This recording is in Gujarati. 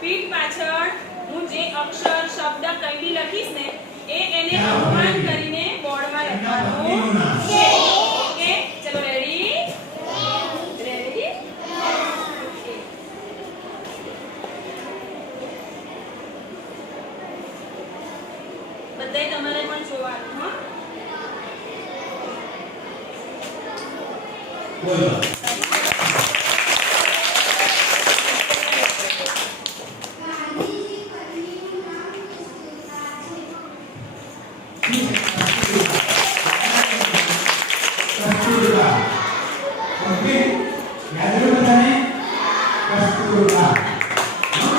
પાછળ હું જે અક્ષર, શબ્દ કંઈ લખીશ ને, એ એને અપમાન કરીને બોર્ડમાં લખવાનું છે ઓકે રેડી બધાય તમારે પણ જોવાનું કસ્તુરબા ઓકે યાદ રહ્યું બધાને કસ્તુરબા હં?